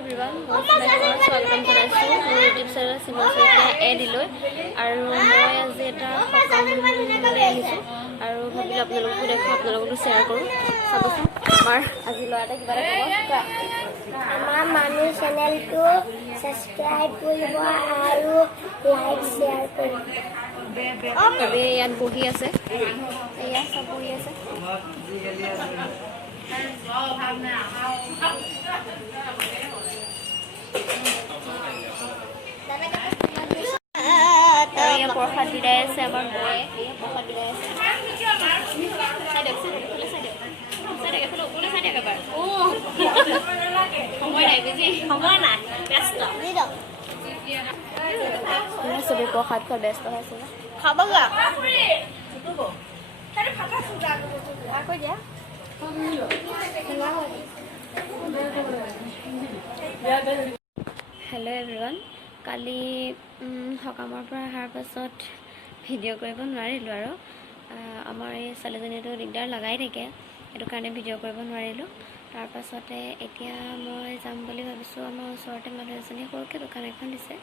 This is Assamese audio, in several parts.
এভৰিৱান স্বাগতম জনাইছোঁ মোৰ ইউটিউব চেনেল সীমা শইকীয়া এডিলৈ আৰু মই আজি এটা সকামলৈ আহিছোঁ আৰু ভাবিলোঁ আপোনালোককো দেখোঁ আপোনালোককো শ্বেয়াৰ কৰোঁ চাবচোন আমাৰ আজি ল'ৰা এটা কিবা এটা ক'ব আমাৰ মানুহ চেনেলটো ছাবস্ক্ৰাইব কৰিব আৰু লাইক শ্বেয়াৰ কৰিব চবেই ইয়াত বহি আছে এয়া চব বহি আছে প্ৰসাদ বিদায় আছে আমাৰ বৌয়ে প্ৰসাদ বিদায় আছে চবেই প্ৰসাদ খোৱা ব্যস্ত হৈছে হেল্ল' এভৰিৱান কালি সকামৰ পৰা অহাৰ পাছত ভিডিঅ' কৰিব নোৱাৰিলোঁ আৰু আমাৰ এই ছোৱালীজনীটো দিগদাৰ লগাই থাকে সেইটো কাৰণে ভিডিঅ' কৰিব নোৱাৰিলোঁ তাৰপাছতে এতিয়া মই যাম বুলি ভাবিছোঁ আমাৰ ওচৰতে মানুহ এজনী সৰুকৈ দোকান এখন দিছে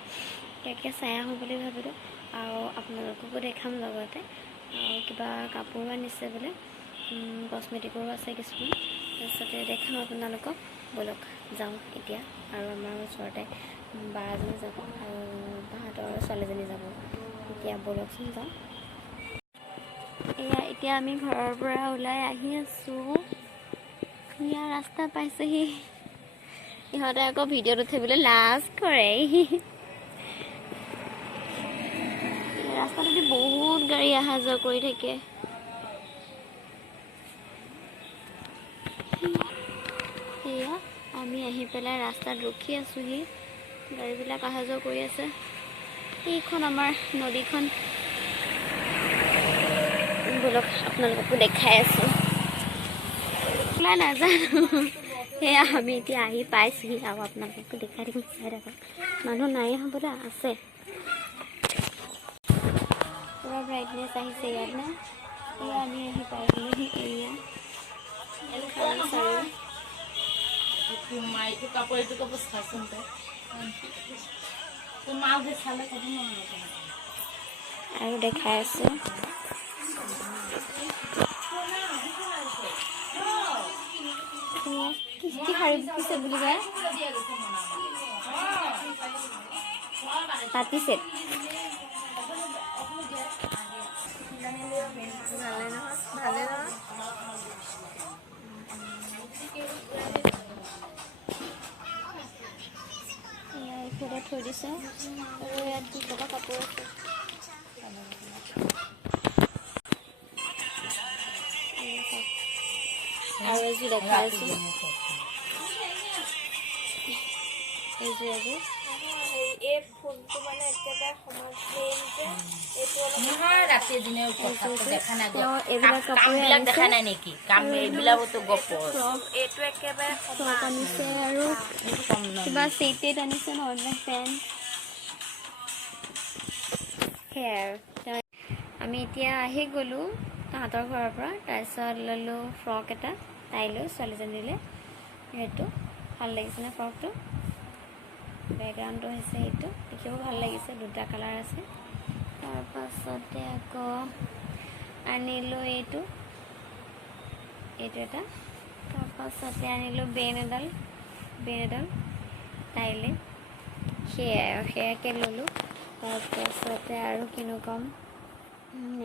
তাকে চাই আহোঁ বুলি ভাবিলোঁ আৰু আপোনালোককো দেখাম লগতে আৰু কিবা কাপোৰো আনিছে বোলে কচমেটিকৰো আছে কিছুমান তাৰপিছতে দেখাম আপোনালোকক ব'লক যাওঁ এতিয়া আৰু আমাৰ ওচৰতে বা এজনী যাব আৰু তাহাঁতৰ ছোৱালীজনী যাব এতিয়া ব'লকচোন যাওঁ এয়া এতিয়া আমি ঘৰৰ পৰা ওলাই আহি আছোঁ ধুনীয়া ৰাস্তা পাইছেহি ইহঁতে আকৌ ভিডিঅ'ত উঠিবলৈ লাজ কৰে ৰাস্তাটোদি বহুত গাড়ী অহা যোৱা কৰি থাকে এয়া আমি আহি পেলাই ৰাস্তাত ৰখি আছোঁহি গাড়ীবিলাক অহা যোৱা কৰি আছে এইখন আমাৰ নদীখন ব'লক আপোনালোককো দেখাই আছোঁ ওলাই নাজানো সেয়া আমি এতিয়া আহি পাইছোঁহি আৰু আপোনালোককো দেখাই দিম চাই থাকক মানুহ নাই হ'বলা আছে পুৰা ব্ৰাইটনেছ আহিছে ইয়াত না এয়া আমি আহি পাইছোঁহি এয়া আৰু দেখাই আছে কি শাৰী বিকিছে বুলি কয় পাতিছে এইফালে থৈ দিছে আৰু ইয়াত 2 টকা কাপোৰ আছে আৰু এযোৰ দেখাই আছোঁ এইযোৰ এযোৰ এই ফুলটো মানে একেবাৰে সমাজ এইবিলাক কাপোৰ দেখা নাই নেকি এইবিলাকতো এইটো একেবাৰে ফ্ৰক আনিছে আৰু কিবা চেটেড আনিছে নৰ্মেল পেণ্ট সেয়াই আৰু আমি এতিয়া আহি গ'লোঁ তাহাঁতৰ ঘৰৰ পৰা তাৰপিছত ল'লোঁ ফ্ৰক এটা তাইলৈ ছোৱালীজনীলৈ সেইটো ভাল লাগিছেনে ফ্ৰকটো বেকগ্ৰাউণ্ডটো হৈছে সেইটো দেখিব ভাল লাগিছে 2টা কালাৰ আছে তাৰপাছতে আকৌ আনিলোঁ এইটো এটা তাৰপাছতে আনিলোঁ বেন এডাল তাইলৈ সেয়াকৈ ল'লোঁ তাৰপাছতে আৰু কিনো ক'ম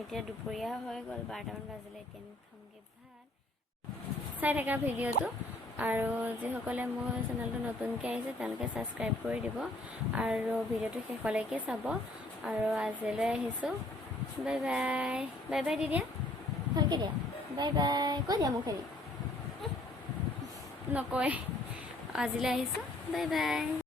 এতিয়া দুপৰীয়া হৈ গ'ল 12টামান বাজিলে এতিয়া আমি খামগৈ ভাত চাই থকা ভিডিঅ'টো আৰু যিসকলে মোৰ চেনেলটো নতুনকৈ আহিছে তেওঁলোকে ছাবস্ক্ৰাইব কৰি দিব আৰু ভিডিঅ'টো শেষলৈকে চাব আৰু আজিলৈ আহিছোঁ bye bye bye by the দিয়া ভালকৈ দিয়া বাই বাই কৈ দিয়া মুখেদি নকয় আজিলৈ আহিছোঁ বাই বাই